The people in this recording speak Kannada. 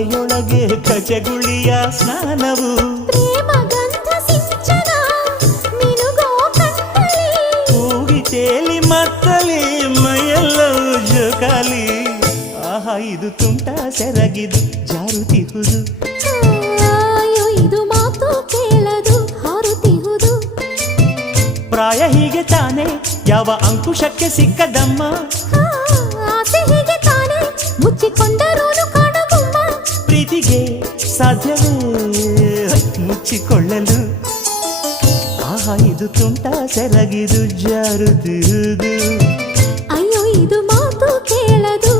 ಬಾವೆಯೊಳಗೆ ಕಚಗುಳಿಯ ಸ್ನಾನವು ಪ್ರೇಮ ಗಂಧ ಸಿಂಚನ ಮಿನುಗೋ ಕತ್ತಲಿ ಕೂಗಿ ತೇಲಿ ಮತ್ತಲಿ ಮೈಯೆಲ್ಲವೂ ಜೋಕಾಲಿ ಆಹಾ ಇದು ತುಂಟ ಸೆರಗಿದು ಜಾರುತಿಹುದು ಅಯ್ಯೋ ಇದು ಮಾತು ಕೇಳದು ಹಾರುತಿಹುದು ಪ್ರಾಯ ಹೀಗೆ ತಾನೆ ಯಾವ ಅಂಕುಶಕ್ಕೆ ಸಿಕ್ಕದಮ್ಮ ಆಸೆ ಹೀಗೆ ತಾನೆ ಮುಚ್ಚಿಕೊಂಡರೋನು ಕಾಣುಗುಮ್ಮ ಪ್ರೀತಿಗೆ ಸಾಧ್ಯವೇ ಮುಚ್ಚಿಕೊಳ್ಳಲು ಆಹಾ ಇದು ತುಂಟ ಸೆರಗಿದು ಜಾರುತಿಹುದು ಅಯ್ಯೋ ಇದು ಮಾತು ಕೇಳದು